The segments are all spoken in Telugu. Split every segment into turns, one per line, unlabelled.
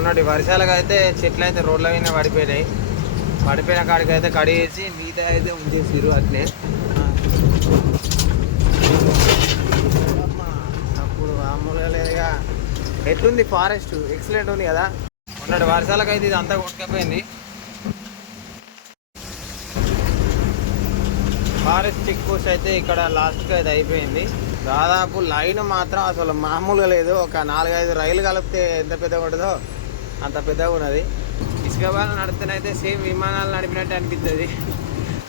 మొన్నటి వర్షాలకు అయితే చెట్లు అయితే రోడ్ల మీద పడిపోయినాయి. పడిపోయిన కాడికి అయితే కడిగేసి మిగతా అయితే ఉంచేసిరు అట్లే. అమ్మా, అప్పుడు మామూలుగా లేదుగా ఎట్లుంది ఫారెస్ట్? ఎక్సలెంట్ ఉంది కదా? మొన్నటి వర్షాలకు అయితే ఇది అంతా కొట్టుకపోయింది. ఫారెస్ట్ చెక్ పోస్ట్ అయితే ఇక్కడ లాస్ట్కి అయితే అయిపోయింది. దాదాపు లైన్ మాత్రం అసలు మామూలుగా లేదు. ఒక నాలుగైదు రైలు కలిపితే ఎంత పెద్ద ఉంటుందో అంత పెద్దగా ఉన్నది. ఇసుక బాగా నడితేనైతే సేమ్ విమానాలు నడిపినట్టు అనిపిస్తుంది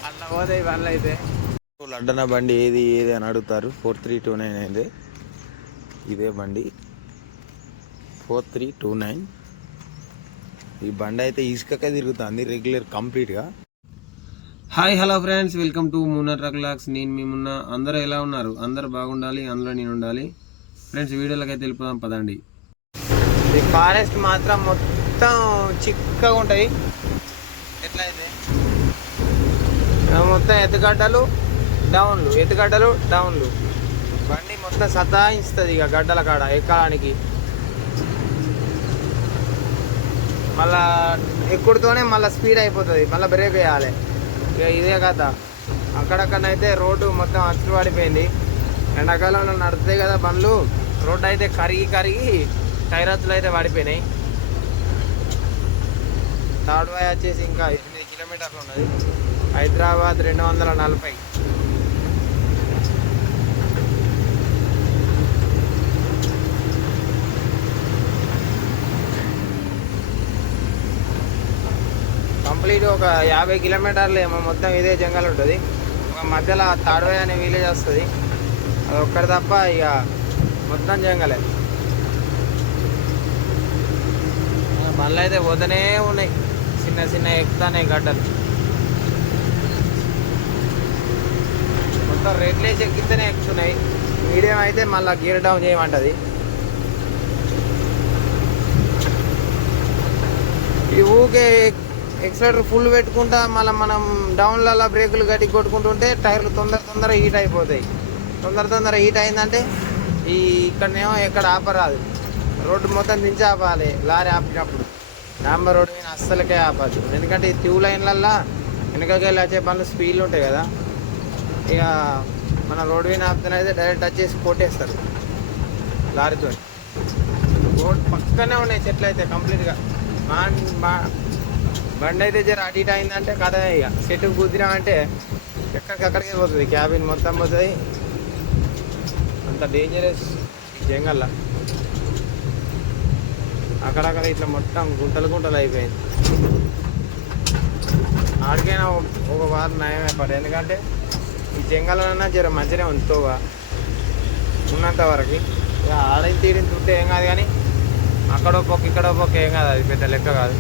అట్లా పోతే ఇవన్నీ అయితే. లడ్డన బండి ఏది ఏది అని అడుగుతారు. ఫోర్ త్రీ టూ నైన్ అయితే ఇదే బండి. Four three two nine. ఈ బండి అయితే ఇసుకకే తిరుగుతుంది రెగ్యులర్ కంప్లీట్గా. Hi hello friends. Welcome to మూనర్ రక్లాక్స్. నేను మీ మున్న. అందరూ ఎలా ఉన్నారు? అందరూ బాగుండాలి అందులో నేను ఉండాలి. ఫ్రెండ్స్ వీడియోలోకి అయితే వెళ్ళిపోదాం పదండి. ఈ ఫారెస్ట్ మాత్రం మొత్తం చిక్కగా ఉంటాయి. ఎట్లా అయితే ఆ మొత్తం ఎత్తుగడ్డలు డౌన్లు ఎత్తుగడ్డలు డౌన్లు. బండి మొత్తం సతాయిస్తుంది ఇక గడ్డల కాడ ఎక్కడానికి. మళ్ళా ఎక్కుడుతోనే మళ్ళీ స్పీడ్ అయిపోతుంది మళ్ళీ బ్రేక్ వేయాలి. ఇక ఇదే కథ. అక్కడక్కడైతే రోడ్డు మొత్తం అచ్చులు పడిపోయింది. ఎండాకాలంలో నడుస్తాయి కదా బండ్లు రోడ్డు అయితే కరిగి కరిగి టైరత్తులు అయితే పడిపోయినాయి. థర్డ్ వై వచ్చేసి ఇంకా ఎనిమిది కిలోమీటర్లు ఉన్నది. హైదరాబాద్ రెండు వందల నలభై. కంప్లీట్ ఒక యాభై కిలోమీటర్లు ఏమో మొత్తం ఇదే జంగల్ ఉంటుంది. ఒక మధ్యలో తాడవై అనే విలేజ్ వస్తుంది. అది ఒక్కటి తప్ప ఇక మొత్తం జంగలే. మళ్ళీ అయితే పోతూనే ఉన్నాయి. చిన్న చిన్న ఎక్కుతానే గడ్డలు. మొత్తం రెడ్లేసి ఎక్కితేనే ఎక్కుతున్నాయి మీడియం అయితే మళ్ళీ గీర్ డౌన్ చేయమంటది. ఈ ఊకే ఎక్సలేటర్ ఫుల్ పెట్టుకుంటా మళ్ళీ మనం డౌన్లలో బ్రేకులు గట్టి కొట్టుకుంటుంటే టైర్లు తొందర తొందర హీట్ అయిపోతాయి. తొందర తొందర హీట్ అయిందంటే ఈ ఇక్కడనేమో ఎక్కడ ఆపరాదు. రోడ్డు మొత్తం దించి ఆపాలి లారీ ఆపినప్పుడు. డాంబర్ రోడ్డు మీద అస్సలకే ఆపచ్చు ఎందుకంటే ఈ ట్యూ లైన్లల్లో వెనకకెళ్ళి వచ్చే పనులు స్పీడ్లు ఉంటాయి కదా. ఇక మన రోడ్డు మీద ఆపితేనైతే డైరెక్ట్ వచ్చేసి కొట్టేస్తారు. లారీతో రోడ్ పక్కనే ఉన్నాయి చెట్లు అయితే కంప్లీట్గా మా మా బండి అయితే జర అటు ఇటు అయిందంటే కథ ఇక. చెట్టు కుదిరామంటే ఎక్కడికక్కడికే పోతుంది. క్యాబిన్ మొత్తం పోతుంది. అంత డేంజరస్ జంగల్లా. అక్కడక్కడ ఇట్లా మొత్తం గుంటలు గుంటలు అయిపోయింది. ఆడికైనా ఒక- వారం నయమే పడు. ఎందుకంటే ఈ జంగలన్నా జర మంచిగా ఉంది ఉన్నంత వరకు. ఇక ఆడిని తీడిని తుంటే ఏం కాదు కానీ అక్కడో పొక్క ఇక్కడో పొక్క ఏం కాదు అది. పెద్ద లెక్క కాదు.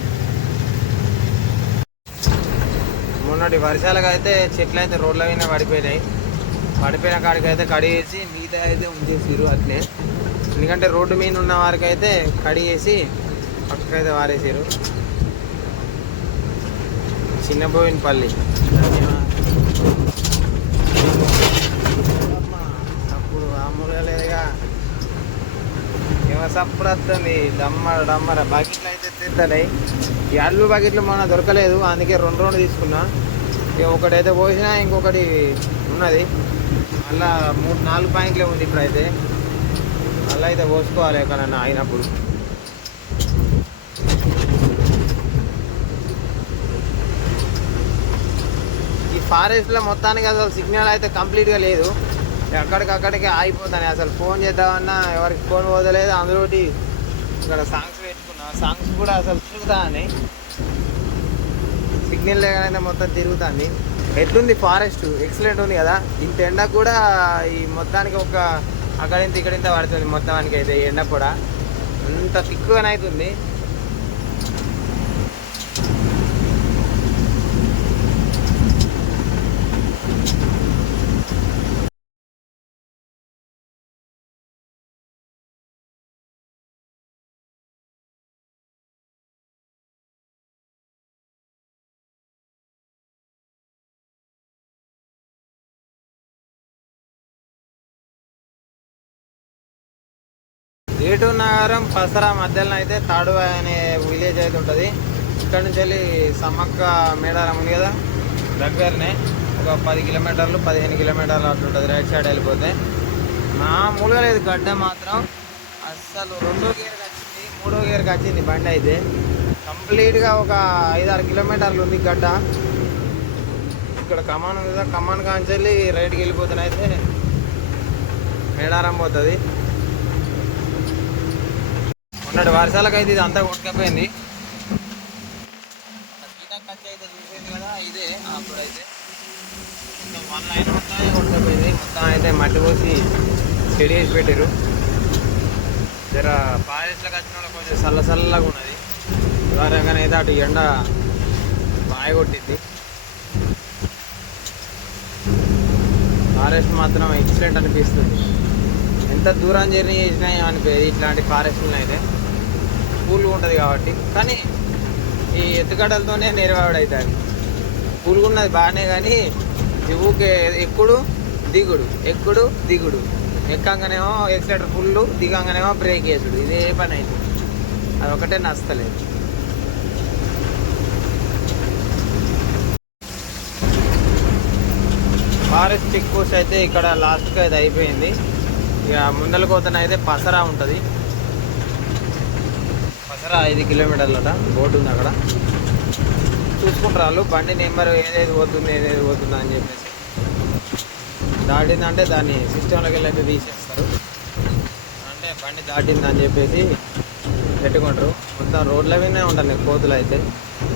మొన్నటి వర్షాలకు అయితే చెట్లు అయితే రోడ్ల మీద పడిపోయినాయి. పడిపోయిన కాడికి అయితే కడిగేసి మిగతా అయితే ఉంచేసిరు అట్లే. ఎందుకంటే రోడ్డు మీద ఉన్న వారికి అయితే కడిగేసి పక్కకైతే వారేసారు చిన్నబోయినపల్లి. అప్పుడు మామూలుగా లేదుగా. ఏమో సప్పుడు వస్తుంది. డమ్మర డమ్మర. బకెట్లు అయితే తింటాయి ఈ అల్లు బకెట్లు మొన్న దొరకలేదు. అందుకే రెండు రెండు తీసుకున్నా. ఇక ఒకటైతే పోసినా ఇంకొకటి ఉన్నది. మళ్ళా మూడు నాలుగు పాయింట్లే ఉంది ఇప్పుడైతే. కళ్ళు అయితే పోసుకోవాలి ఎక్కడన్నా అయినప్పుడు. ఈ ఫారెస్ట్లో మొత్తానికి అసలు సిగ్నల్ అయితే కంప్లీట్గా లేదు. ఎక్కడికక్కడికి ఆగిపోతాను. అసలు ఫోన్ చేద్దామన్నా ఎవరికి ఫోన్ పోదలేదు అందులోటి ఇక్కడ సాంగ్స్ పెట్టుకున్నా. సాంగ్స్ కూడా అసలు తిరుగుతాయని సిగ్నల్ లేకనైతే మొత్తం తిరుగుతుంది. ఎట్లుంది ఫారెస్ట్? ఎక్సలెంట్ ఉంది కదా. ఇంత ఎండ కూడా ఈ మొత్తానికి ఒక అక్కడింత ఇక్కడింత పడుతుంది మొత్తానికి అయితే ఎండ కూడా. అంత తిక్కుగానైతుంది ఏటూరు నగరం పసరా మధ్యలో అయితే తాడు అనే విలేజ్ అయితే ఉంటుంది. ఇక్కడ నుంచి వెళ్ళి సమ్మక్క మేడారం ఉంది కదా దగ్గరనే ఒక పది కిలోమీటర్లు పదిహేను కిలోమీటర్లు అట్లుంటుంది రైట్ సైడ్ వెళ్ళిపోతే. మామూలుగా లేదు గడ్డ మాత్రం. అస్సలు రెండో గేర్కి వచ్చింది మూడో గేర్కి వచ్చింది బండి అయితే. కంప్లీట్గా ఒక ఐదు ఆరు కిలోమీటర్లు ఉంది గడ్డ. ఇక్కడ కమాన్ ఉంది కదా కమాన్ కాంచెల్లి రైట్కి వెళ్ళిపోతున్నా అయితే మేడారం పోతుంది. మొన్నటి వర్షాలకు అయితే ఇది అంతా కొట్టుకపోయింది. సీతాకచ్చి అయితే చూసింది కదా ఇదే. అప్పుడైతే మొత్తం వన్ లైన్ మొత్తం కొట్టుకపోయింది. మొత్తం అయితే మట్టి పోసి చెడి వేసి పెట్టారు. జర పాలిస్లకు వచ్చిన వాళ్ళకి కొంచెం చల్ల చల్లగా ఉన్నది. ఉదాహరణగానే అయితే అటు ఎండ బాగా కొట్టింది. ఫారెస్ట్ మాత్రం ఎక్సలెంట్ అనిపిస్తుంది. ఎంత దూరం జర్నీ చేసినా అనిపించేది ఇట్లాంటి ఫారెస్ట్లు అయితే. కూల్గా ఉంటుంది కాబట్టి. కానీ ఈ ఎత్తుగడలతోనే నెరవాడు అవుతుంది కూల్గా ఉన్నది బాగానే కానీ దిగుకే ఎక్కుడు దిగుడు ఎక్కుడు దిగుడు. ఎక్కంగానేమో ఎక్సలేటర్ ఫుల్ దిగంగానేమో బ్రేక్ వేసుడు. ఇదే పని అయితే అది ఒకటే నచ్చలేదు. ఫారెస్ట్ చెక్ పోస్ట్ అయితే ఇక్కడ లాస్ట్కి అయితే అయిపోయింది. ఇక ముందల కోతన అయితే పసరా ఉంటుంది. దగ్గర ఐదు కిలోమీటర్లట బోర్డు ఉంది అక్కడ. చూసుకుంటారు వాళ్ళు బండి నెంబర్ ఏదేది పోతుంది ఏదేది పోతుంది అని చెప్పేసి. దాటిందంటే దాన్ని సిస్టంలోకి వెళ్ళి తీసేస్తారు. అంటే బండి దాటిందని చెప్పేసి పెట్టుకుంటారు. మొత్తం రోడ్ల మీదనే ఉంటాయి కోతులు అయితే.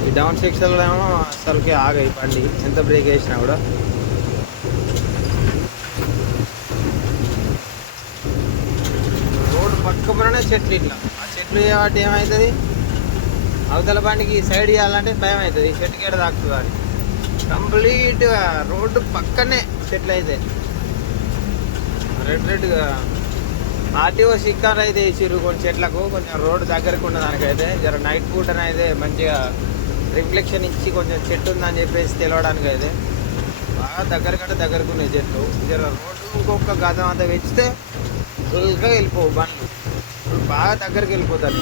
ఈ డౌన్ సెక్షన్లో ఏమో అసలుకి ఆగాయి బండి. ఎంత బ్రేక్ వేసినా కూడా. రోడ్డు పక్కనే చెట్లు ఇట్లా. చెట్లు కాబట్టి ఏమవుతుంది అవతల బండికి సైడ్ ఇవ్వాలంటే భయం అవుతుంది చెట్టు కేట తాకుతుంది అది కంప్లీట్గా రోడ్డు పక్కనే చెట్లు అయితే రెడ్ రెడ్గా. ఆర్టీఓ సిక్కర్ అయితే వేసిర్రు కొన్ని చెట్లకు. కొంచెం రోడ్డు దగ్గరకు ఉన్న దానికైతే జర నైట్ పూట అయితే మంచిగా రిఫ్లెక్షన్ ఇచ్చి కొంచెం చెట్టు ఉందని చెప్పేసి తెలవడానికి అయితే బాగా దగ్గర కంటే దగ్గరకు ఉన్నాయి చెట్లు. జర రోడ్డు ఇంకొక గతం అంతా వెచ్చితే ఫుల్గా వెళ్ళిపోవు బండ్లు. బాగా దగ్గరికి వెళ్ళిపోతాను.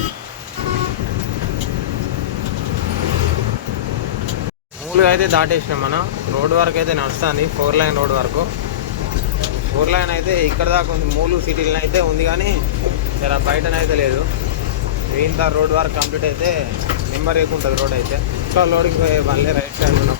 మూలుగా అయితే దాటేసినాం మనం. రోడ్ వరకు అయితే నడుస్తుంది. ఫోర్ లైన్ రోడ్ వరకు. ఫోర్ లైన్ అయితే ఇక్కడ దాకా ఉంది. మూలు సిటీలో అయితే ఉంది కానీ జర బయటనైతే లేదు. ఇంత రోడ్ వరకు కంప్లీట్ అయితే నెంబర్ ఎక్కువ ఉంటుంది రోడ్ అయితే. ఇంకా లోడింగ్ పోయే మళ్ళీ రైట్ సైడ్ ఉన్న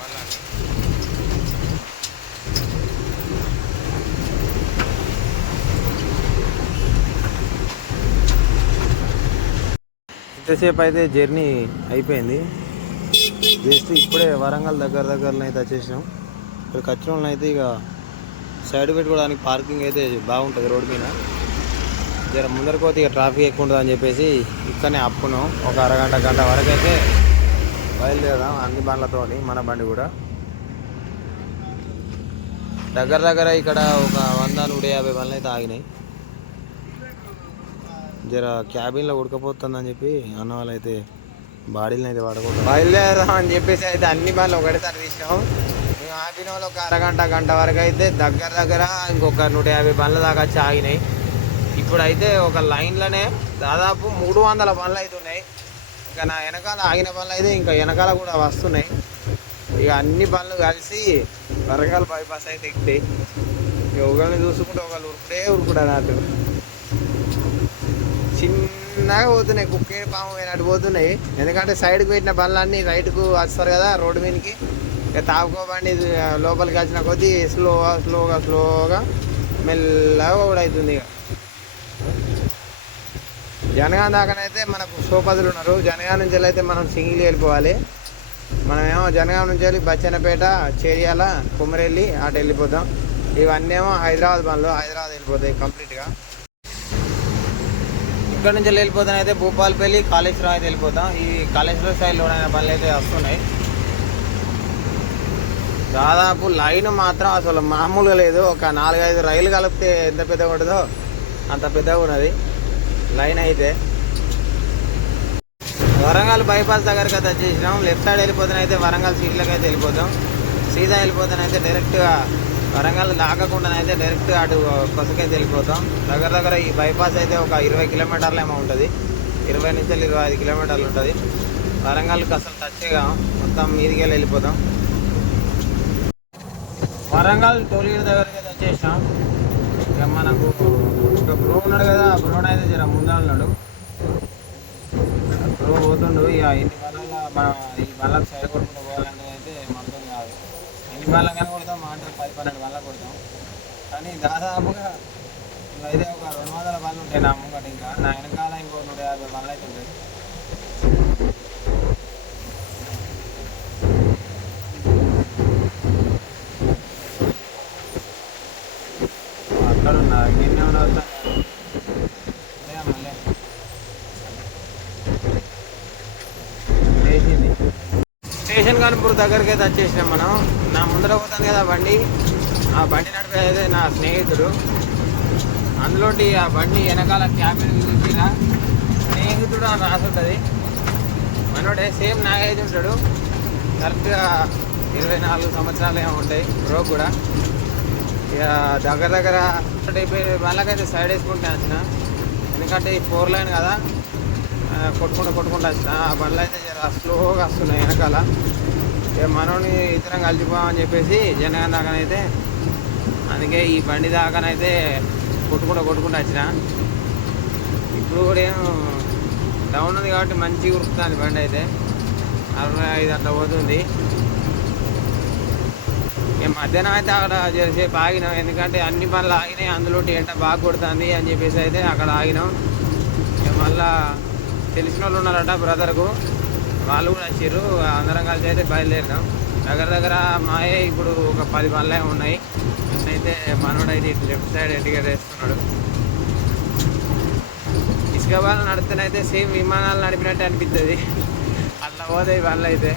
ఎంతసేపు అయితే జర్నీ అయిపోయింది. జస్ట్ ఇప్పుడే వరంగల్ దగ్గర దగ్గరలో అయితే వచ్చేసినాం. ఇక్కడ వచ్చిన అయితే ఇక సైడ్ పెట్టుకోవడానికి పార్కింగ్ అయితే బాగుంటుంది రోడ్ మీద. జర ముందరికి పోతే ఇక ట్రాఫిక్ ఎక్కువ ఉంటుంది అని చెప్పేసి ఇక్కడనే అప్పుకున్నాం ఒక అరగంట గంట వరకు అయితే బయలుదేరదాం అన్ని బండ్లతోని మన బండి కూడా. దగ్గర దగ్గర ఇక్కడ ఒక వంద నూట యాభై బండ్లు అయితే ఆగినాయి. జర క్యాబిన్లో ఉడకపోతుందని చెప్పి అన్న వాళ్ళు అయితే బాడీలను అయితే పడకూడదు బయలుదేరదాం అని చెప్పేసి అయితే అన్ని బండ్లు ఒకటేసారి తీసినాం. మేము ఆపిన వాళ్ళు ఒక అరగంట గంట వరకు అయితే దగ్గర దగ్గర ఇంకొక నూట యాభై బండ్ల దాకా వచ్చి ఆగినాయి. ఇప్పుడైతే ఒక లైన్లోనే దాదాపు మూడు వందల బండ్లు అయితే ఉన్నాయి. ఇంకా నా వెనకాల ఆగిన బండ్లు అయితే ఇంకా వెనకాల కూడా వస్తున్నాయి. ఇక అన్ని బండ్లు కలిసి వరకాల బైపాస్ అయితే ఎక్కితే. ఇక ఒకరిని చూసుకుంటే ఒకళ్ళు ఉరుకుడే ఉరుకుడా నాకు ఇందాక పోతున్నాయి కుక్కేరు పాము పోయినట్టు పోతున్నాయి. ఎందుకంటే సైడ్కి పెట్టిన బండ్లన్నీ రైట్కు వస్తారు కదా రోడ్డు మీదకి. ఇక తాపుకోబండి లోపలికి వచ్చిన కొద్దీ స్లోగా స్లోగా స్లోగా మెల్లగా కూడా అవుతుంది ఇక. జనగాం దాకానైతే మనకు సోపదులు ఉన్నారు. జనగాం నుంచి వెళ్ళి అయితే మనం సింగిల్ వెళ్ళిపోవాలి. మనమేమో జనగాం నుంచి వెళ్ళి బచ్చన్నపేట చేరియాల కుమ్మరెల్లి అటు వెళ్ళిపోతాం. ఇవన్నీ ఏమో హైదరాబాద్ బండ్లు హైదరాబాద్ వెళ్ళిపోతాయి కంప్లీట్గా ఇక్కడ నుంచి వెళ్ళిపోతాను అయితే భూపాలపల్లి కాళేశ్వరం అయితే వెళ్ళిపోతాం. ఈ కాళేశ్వరం సైడ్లో పనులు అయితే వస్తున్నాయి. దాదాపు లైన్ మాత్రం అసలు మామూలుగా లేదు. ఒక నాలుగైదు రైలు కలిపితే ఎంత పెద్దగా ఉంటుందో అంత పెద్దగా ఉన్నది. లైన్ అయితే. వరంగల్ బైపాస్ దగ్గరికి అయితే వచ్చేసినాం. లెఫ్ట్ సైడ్ వెళ్ళిపోతాను అయితే వరంగల్ సీట్లకు అయితే వెళ్ళిపోతాం. సీదా వెళ్ళిపోతాను అయితే డైరెక్ట్గా వరంగల్ దాకకుండా అయితే డైరెక్ట్ అటు కొసకైతే వెళ్ళిపోతాం దగ్గర దగ్గర ఈ బైపాస్ అయితే ఒక ఇరవై కిలోమీటర్లు ఏమో ఉంటుంది. ఇరవై నుంచి ఇరవై ఐదు కిలోమీటర్లు ఉంటుంది. వరంగల్కి అసలు టచ్గా మొత్తం మీదికెళ్ళి వెళ్ళిపోతాం. వరంగల్ టోల్గేట్ దగ్గరికి అయితే వచ్చేసాం ఇక మనకు ఒక బ్రో ఉన్నాడు కదా ఆ బ్రోన్ అయితే జర ముందా ఉన్నాడు. బ్రో పోతుండు ఇక ఎన్ని బళ్ళ మన ఈ బలం సైడ్ పోవాలంటే అయితే మనతో కాదు. ఎన్ని బళ్ళ కానీ కొడతాం పది పన్నెండు బళ్ళ కొడతాం. కానీ దాదాపుగా అయితే ఒక రెండు వందల బళ్ళు ఉంటాయి నా ముంగట ఇంకా. నా వెనకాల ఇంకో నూట యాభై బళ్ళు అయితే ఉంటాయి. అక్కడ ఉన్నారు ఎన్ని ఉన్నా వస్తా మళ్ళీ లేచింది ఊరు దగ్గరికి అయితే వచ్చేసినాం మనం. నా ముందర పోతాను కదా బండి. ఆ బండి నడిపేది నా స్నేహితుడు. అందులోటి ఆ బండి వెనకాల క్యాబిన్ చూసిన స్నేహితుడు అని రాసుంటుంది. మనోడే సేమ్ నా ఏజ్ ఉంటాడు కరెక్ట్గా ఇరవై నాలుగు సంవత్సరాలు ఏమో ఉంటాయి. బ్రో కూడా. ఇక దగ్గర దగ్గర అయిపోయి వాళ్ళకైతే సైడ్ వేసుకుంటే వచ్చిన. ఎందుకంటే ఈ ఫోర్ లైన్ కదా. కొట్టుకుంటూ కొట్టుకుంటూ వచ్చిన. ఆ బండ్లు అయితే స్లోగా వస్తున్నాయి వెనకాల. మనోని ఇతరం కలిసిపోమని చెప్పేసి జనగన్ దాకానైతే అందుకే ఈ బండి దాకానైతే కొట్టుకుంటూ కొట్టుకుంటూ వచ్చిన. ఇప్పుడు కూడా ఏం డౌన్ ఉంది కాబట్టి మంచిగా ఉరుకుతుంది బండి అయితే. అరవై ఐదు అట్లా పోతుంది. మధ్యాహ్నం అయితే అక్కడ చేసేపు ఆగినాం. ఎందుకంటే అన్ని పనులు ఆగినాయి. అందులో ఎంట బాగా కొడుతుంది అని చెప్పేసి అయితే అక్కడ ఆగినాం. ఇక మళ్ళా తెలిసిన వాళ్ళు ఉన్నారట బ్రదర్కు వాళ్ళు కూడా వచ్చారు అందరం కలిసి అయితే బయలుదేరినాం. దగ్గర దగ్గర మాయే ఇప్పుడు ఒక పది బండ్లే ఉన్నాయి. అయితే మనోడైతే ఇటు లెఫ్ట్ సైడ్ ఇంటికి వేస్తున్నాడు. ఇసుక వాళ్ళు నడితేనైతే సేమ్ విమానాలు నడిపినట్టు అనిపిస్తుంది అట్లా పోతాయి వాళ్ళు అయితే.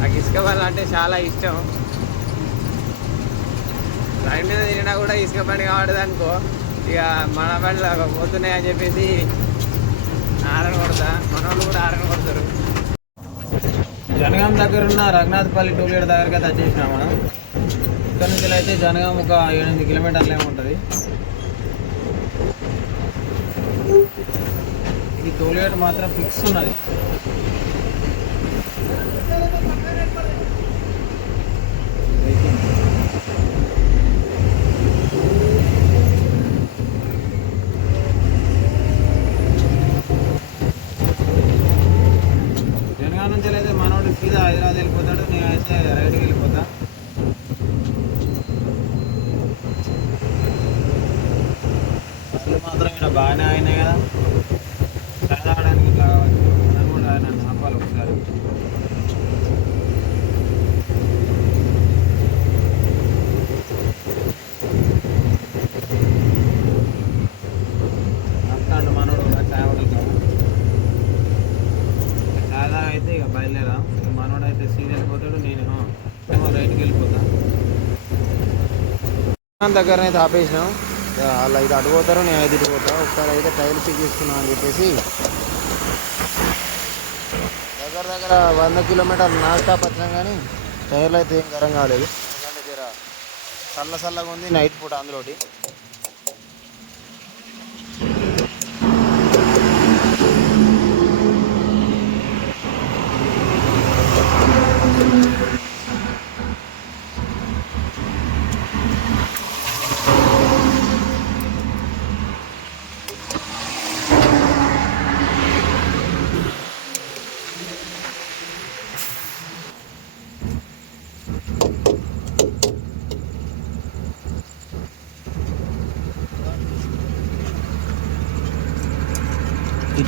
నాకు ఇసుక అంటే చాలా ఇష్టం. రైడ్ మీద తిరిగినా కూడా ఇసుక బండి కావడదనుకో ఇక మన బండ్లు పోతున్నాయి అని చెప్పేసి ఆడకూడదా మనోళ్ళు కూడా ఆరని కొడతారు జనగాం దగ్గర ఉన్న రఘునాథపల్లి గేట్ దగ్గరికి అయితే వచ్చేసినాం మనం. ఇక్కడ నుంచి అయితే జనగాం ఒక ఎనిమిది కిలోమీటర్లు ఏమి ఉంటుంది. ఈ టోల్గేట్ మాత్రం ఫిక్స్ ఉన్నది జనగాం నుంచి అయితే మనోడు సీదా హైదరాబాద్ వెళ్ళిపోతాడు నేనైతే రైడ్కి వెళ్ళిపోతా. అసలు మాత్రం ఇక్కడ బాగానే అయినాయి కదా. చదవడానికి తాగడానికి ఇట్లా మనం కూడా నన్ను ఆపాలి ఒకసారి వస్తాడు మనోడు కూడా చాయ్ కొడుతాడు చాలా అయితే ఇక బయలుదేరా ఇక మనోడు అయితే సీరియల్ వెళ్ళిపోతాడు నేను ఏమో రైట్కి వెళ్ళిపోతా దగ్గర అయితే ఆపేసినాం వాళ్ళు అయితే అటు పోతారు నేను అయితే ఇటు పోతా. ఒకసారి అయితే టైర్ చెక్ చేసుకున్నాం అని చెప్పేసి. దగ్గర దగ్గర వంద కిలోమీటర్లు నాన్ స్టాప్ వచ్చినాం కానీ టైర్లు అయితే ఏం గరం కాలేదు. ఎందుకంటే జర చల్ల చల్లగా ఉంది నైట్ పూట అందులోటి.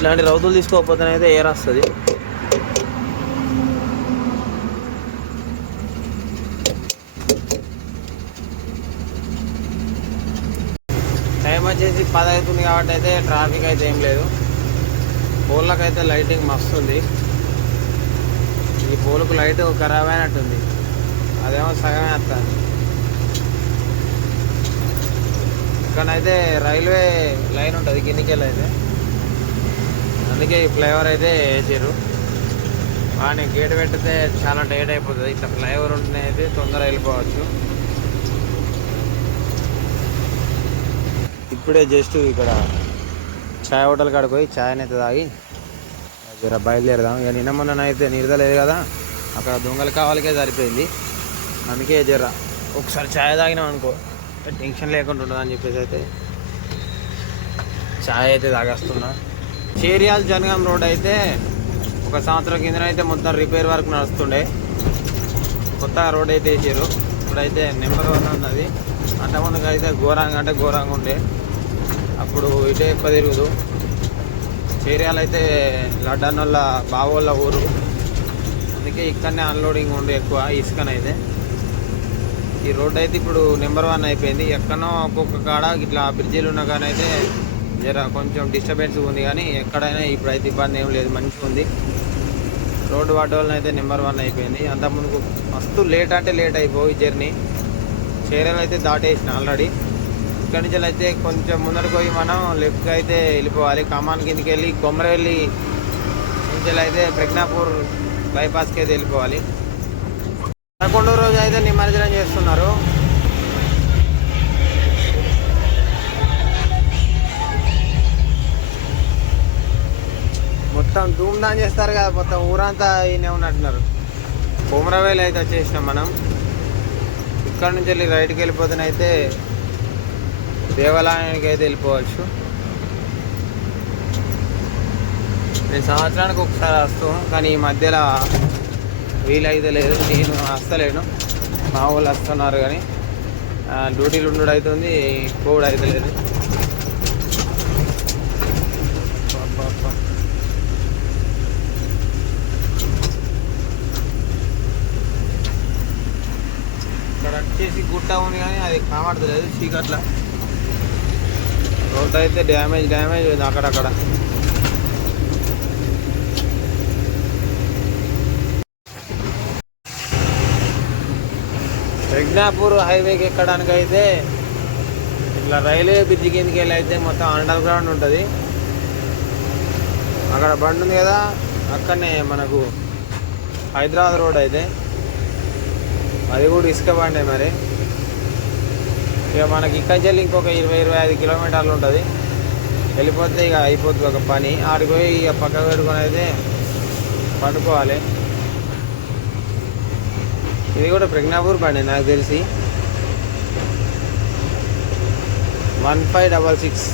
ఇట్లాంటి రౌతులు తీసుకోకపోతేనైతే ఎయిర్ వస్తుంది. టైం వచ్చేసి పది అవుతుంది కాబట్టి అయితే ట్రాఫిక్ అయితే ఏం లేదు. పోళ్ళకైతే లైటింగ్ మస్తుంది. ఈ పోలుకు లైట్ ఖరాబ్ అయినట్టుంది. అదేమో సగమే వస్తుంది. ఇక్కడైతే రైల్వే లైన్ ఉంటుంది గిన్నికెళ్ళైతే. అందుకే ఈ ఫ్లైఓవర్ అయితే వేసారు కానీ గేట్ పెట్టితే చాలా టైట్ అయిపోతుంది. ఇట్లా ఫ్లైఓవర్ ఉంటే అయితే తొందరగా వెళ్ళిపోవచ్చు. ఇప్పుడే జస్ట్ ఇక్కడ చాయ్ హోటల్ కాడికి పోయి చాయ్ అయితే తాగి జర బయలుదేరదాం. ఇక నిన్న మొన్న అయితే నిరదలేదు కదా అక్కడ దొంగలు కావాలకే సరిపోయింది. అందుకే జర ఒకసారి చాయ్ తాగినాం అనుకో టెన్షన్ లేకుండా ఉంటుంది అని చెప్పేసి అయితే చాయ్ అయితే తాగేస్తున్నా. చేరియాల జనగాం రోడ్ అయితే ఒక సంవత్సరం కింద అయితే మొత్తం రిపేర్ వర్క్ నడుస్తుండే. కొత్తగా రోడ్ అయితే వేసారు ఇప్పుడైతే నెంబర్ వన్ ఉన్నది. అంతకుముందుకు అయితే ఘోరంగా అంటే ఘోరంగా ఉండే. అప్పుడు ఇటే ఎక్కువ తిరుగుదు. చేరియాలు అయితే లడ్డన్ వల్ల బావోళ్ళ ఊరు. అందుకే ఇక్కడనే అన్లోడింగ్ ఉండే ఎక్కువ ఇసుకనైతే ఈ రోడ్ అయితే ఇప్పుడు నెంబర్ వన్ అయిపోయింది. ఎక్కడనో ఒక్కొక్క కాడ ఇట్లా బ్రిడ్జిలు ఉన్న కానీ అయితే జర కొంచెం డిస్టర్బెన్స్ ఉంది కానీ ఎక్కడైనా ఇప్పుడైతే ఇబ్బంది ఏం లేదు మంచిగా ఉంది. రోడ్డు వాటి వలన అయితే నెంబర్ వన్ అయిపోయింది. అంతకుముందుకు మస్తు లేట్ అంటే లేట్ అయిపోయి జర్నీ. చీరలు అయితే దాటేసిన ఆల్రెడీ ఇక్కడి నుంచి అయితే కొంచెం ముందరకు పోయి మనం లెఫ్ట్కి అయితే వెళ్ళిపోవాలి. కమాన్ కిందకి వెళ్ళి కొమరవెల్లి నుంచి అయితే ప్రజ్ఞాపూర్ బైపాస్కి అయితే వెళ్ళిపోవాలి. పదకొండో రోజు అయితే నిమజ్జనం చేస్తున్నారు. మొత్తం ధూమ్ధాం చేస్తారు కదా మొత్తం ఊరంతా ఈయన ఉన్నట్టున్నారు. కొమరవేలు అయితే వచ్చేసినాం మనం. ఇక్కడ నుంచి వెళ్ళి రైట్కి వెళ్ళిపోతేనైతే దేవాలయానికి అయితే వెళ్ళిపోవచ్చు. నేను సంవత్సరానికి ఒకసారి వస్తాం కానీ ఈ మధ్యలో వీలైతే లేదు. నేను వస్తలేను. మా వాళ్ళు వస్తున్నారు కానీ డ్యూటీలు ఉండడం అవుతుంది పోవుడు అయితే లేదు అబ్బబ్బా. ఇక్కడ వచ్చేసి ఉంది కానీ అది కనబడతలేదు చీకట్ల. రోడ్ అయితే డ్యామేజ్ డ్యామేజ్ ఉంది అక్కడక్కడ. ప్రజ్ఞాపూర్ హైవేకి ఎక్కడానికి అయితే ఇట్లా రైల్వే బ్రిడ్జి కిందకి వెళ్ళి అయితే మొత్తం అండర్ గ్రౌండ్ ఉంటుంది. అక్కడ బండి ఉంది కదా అక్కడనే మనకు హైదరాబాద్ రోడ్ అయితే. అది కూడా ఇసుక బండే మరి. ఇక మనకి ఇక్కడి నుంచి వెళ్ళి ఇంకొక ఇరవై ఇరవై ఐదు కిలోమీటర్లు ఉంటుంది. వెళ్ళిపోతే ఇక అయిపోతుంది ఒక పని. ఆడికి పోయి ఇక పక్క పెట్టుకొని అయితే పండుకోవాలి. ఇది కూడా ప్రజ్ఞాపూర్ బండి నాకు తెలిసి. One five double six.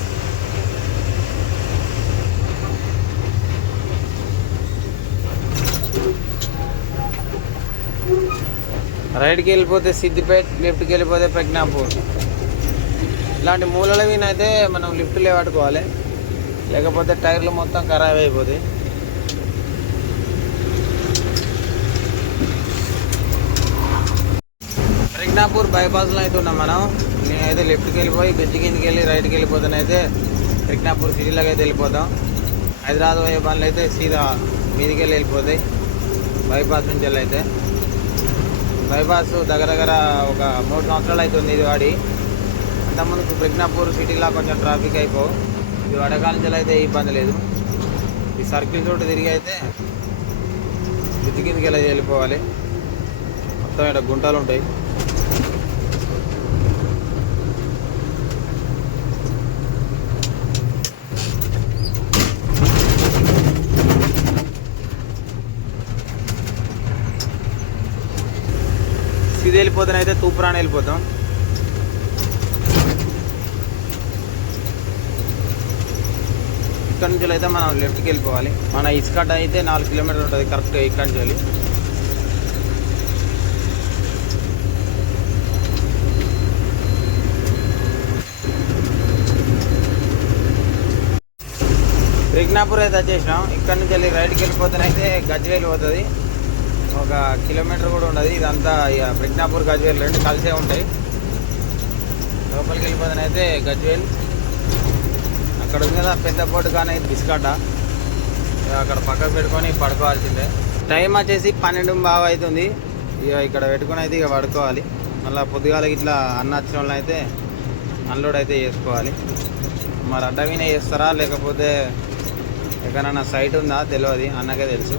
రైట్కి వెళ్ళిపోతే సిద్దిపేట్ లెఫ్ట్కి వెళ్ళిపోతే ప్రజ్ఞాపూర్. ఇలాంటి మూలల అయితే మనం లిఫ్ట్లే పట్టుకోవాలి. లేకపోతే టైర్లు మొత్తం ఖరాబ్ అయిపోతాయి. ప్రజ్ఞాపూర్ బైపాస్లో అయితే ఉన్నాం మనం. నేనైతే లెఫ్ట్కి వెళ్ళిపోయి బ్రిడ్జ్ కిందకి వెళ్ళి రైట్కి వెళ్ళిపోతానైతే ప్రజ్ఞాపూర్ సిటీలోకి అయితే వెళ్ళిపోతాం. హైదరాబాద్ పోయే పనులు అయితే సీదా మీదికి వెళ్ళి వెళ్ళిపోతాయి. బైపాస్ నుంచి వెళ్ళి అయితే. బైపాస్ దగ్గర దగ్గర ఒక మూడు సంవత్సరాలు అవుతుంది ఇది వాడి. అంతకుముందు ప్రజ్ఞాపూర్ సిటీలో కొంచెం ట్రాఫిక్ అయిపో. ఇది వడగాల నుంచి అయితే ఇబ్బంది లేదు. ఈ సర్కిల్ చోటు తిరిగి అయితే బ్రిడ్జ్ కిందకి వెళ్ళి వెళ్ళిపోవాలి? మొత్తం ఇక్కడ గుంటలు ఉంటాయి. ఇది వెళ్ళిపోతానైతే తూపురాని వెళ్ళిపోతాం. ఇక్కడ నుంచి అయితే మనం లెఫ్ట్కి వెళ్ళిపోవాలి. మన ఇసుకట అయితే నాలుగు కిలోమీటర్లు ఉంటుంది కరెక్ట్ ఇక్కడ నుంచి వెళ్ళి. రిగ్నాపూర్ అయితే వచ్చేసినాం. ఇక్కడ నుంచి వెళ్ళి రైడ్కి వెళ్ళిపోతేనైతే గజ్వేల్ పోతుంది. ఒక కిలోమీటర్ కూడా ఉండదు. ఇదంతా ఇక రిగ్నాపూర్ గజ్వేల్ రెండు కలిసే ఉంటాయి. లోపలికి వెళ్ళిపోతేనైతే గజ్వేల్. అక్కడ ఉంది కదా పెద్ద బోర్డు కానీ బిస్కట ఇక అక్కడ పక్కకు పెట్టుకొని పడుకోవాల్సిందే. టైం వచ్చేసి పన్నెండు బాగా అవుతుంది. ఇక ఇక్కడ పెట్టుకొని అయితే ఇక పడుకోవాలి. మళ్ళీ పొద్దుగాల ఇట్లా అన్న వచ్చిన వాళ్ళని అయితే అన్లోడ్ అయితే చేసుకోవాలి. మరి అడ్డమీనే చేస్తారా లేకపోతే ఎక్కడన్నా సైట్ ఉందా? తెలియదు అన్నకే తెలుసు.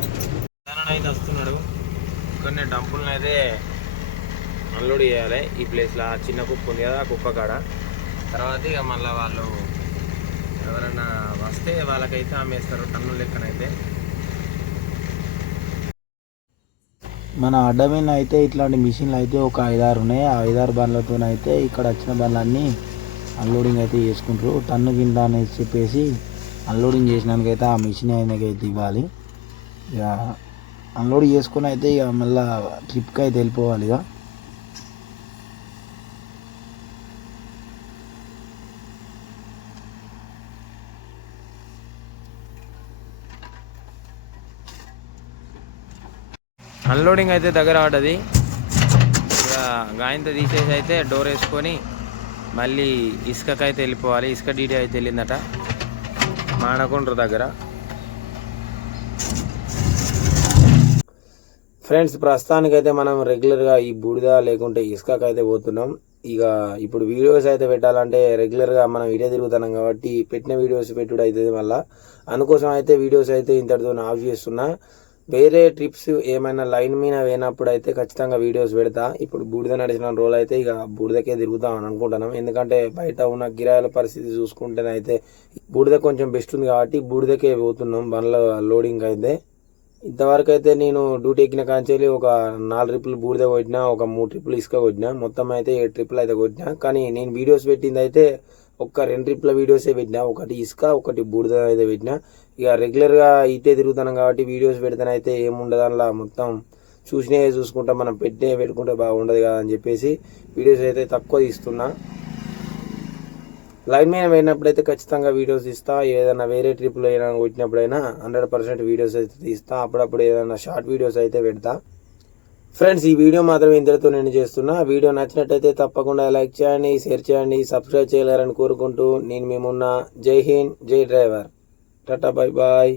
అయితే వస్తున్నాడు. కొన్ని డంపులను అయితే అన్లోడ్ చేయాలి. ఈ ప్లేస్లో చిన్న కుక్క ఉంది కదా ఆ కుక్క కాడ. తర్వాత ఇక మళ్ళీ వాళ్ళు వస్తే వాళ్ళకైతే అమ్మేస్తారు టన్ను లెక్కనైతే.
మన అడ్డమైన అయితే ఇట్లాంటి మిషన్లు అయితే ఒక ఐదారు ఉన్నాయి. ఆ ఐదారు బండ్లతో అయితే ఇక్కడ వచ్చిన బండ్లన్నీ అన్లోడింగ్ అయితే చేసుకుంటారు. టన్ను కింద అనేసి చెప్పేసి అన్లోడింగ్ చేసినాకైతే ఆ మిషన్ ఆయనకైతే ఇవ్వాలి. ఇక అన్లోడ్ చేసుకుని అయితే ఇక మళ్ళీ ట్రిప్కి అయితే వెళ్ళిపోవాలి ఇక.
అన్లోడింగ్ అయితే దగ్గర పడ్డది. ఇక గాయంతో తీసేసి అయితే డోర్ వేసుకొని మళ్ళీ ఇసుకకైతే వెళ్ళిపోవాలి. ఇసుక డీటీ అయితే వెళ్ళిందట. మానకుండ్ర దగ్గర. ఫ్రెండ్స్ ప్రస్తుతానికైతే మనం రెగ్యులర్గా ఈ బూడిద లేకుంటే ఇసుకకైతే పోతున్నాం. ఇక ఇప్పుడు వీడియోస్ అయితే పెట్టాలంటే రెగ్యులర్గా మనం వీడియో తిరుగుతున్నాం కాబట్టి పెట్టిన వీడియోస్ పెట్టుడు అవుతుంది మళ్ళీ. అందుకోసం అయితే వీడియోస్ అయితే ఇంతటితో ఆఫ్ చేస్తున్నా. వేరే ట్రిప్స్ ఏమైనా లైన్ మీద పోయినప్పుడు అయితే ఖచ్చితంగా వీడియోస్ పెడతా. ఇప్పుడు బూడిద నడిచిన రోజు అయితే ఇక బూడిదకే తిరుగుతాం అని అనుకుంటున్నాం. ఎందుకంటే బయట ఉన్న కిరాయిల పరిస్థితి చూసుకుంటేనైతే బూడిద కొంచెం బెస్ట్ ఉంది కాబట్టి బూడిదకే పోతున్నాం. బండ్ల లోడింగ్ అయితే. ఇంతవరకు అయితే నేను డ్యూటీ ఎక్కిన కాంచేలి ఒక నాలుగు ట్రిప్పులు బూడిద కొట్టినా ఒక మూడు ట్రిప్పులు ఇసుక కొట్టినా మొత్తం అయితే ఏడు ట్రిప్పులు అయితే కొట్టినా. కానీ నేను వీడియోస్ పెట్టింది అయితే ఒక్క రెండు ట్రిప్ల వీడియోసే పెట్టినా ఒకటి ఇసుక ఒకటి బూడిద అయితే పెట్టినా ఇక రెగ్యులర్గా ఇటే తిరుగుతున్నాం కాబట్టి వీడియోస్ పెడితేనైతే ఏముండదు అందులో మొత్తం చూసినే చూసుకుంటా మనం పెట్టినే పెట్టుకుంటే బాగుండదు కదా అని చెప్పేసి వీడియోస్ అయితే తక్కువ తీస్తున్నా. లైన్ మీద పోయినప్పుడైతే ఖచ్చితంగా వీడియోస్ ఇస్తా ఏదైనా వేరే ట్రిప్లో ఏదైనా కొట్టినప్పుడైనా హండ్రెడ్ పర్సెంట్ వీడియోస్ అయితే తీస్తా అప్పుడప్పుడు ఏదైనా షార్ట్ వీడియోస్ అయితే పెడతా. ఫ్రెండ్స్ ఈ వీడియో మాత్రం ఇంతటితో నేను చేస్తున్నా. వీడియో నచ్చినట్టయితే తప్పకుండా లైక్ చేయండి షేర్ చేయండి సబ్స్క్రైబ్ చేయలేరని కోరుకుంటూ నేను మేమున్న. జై హింద్ జై డ్రైవర్. Tata bye bye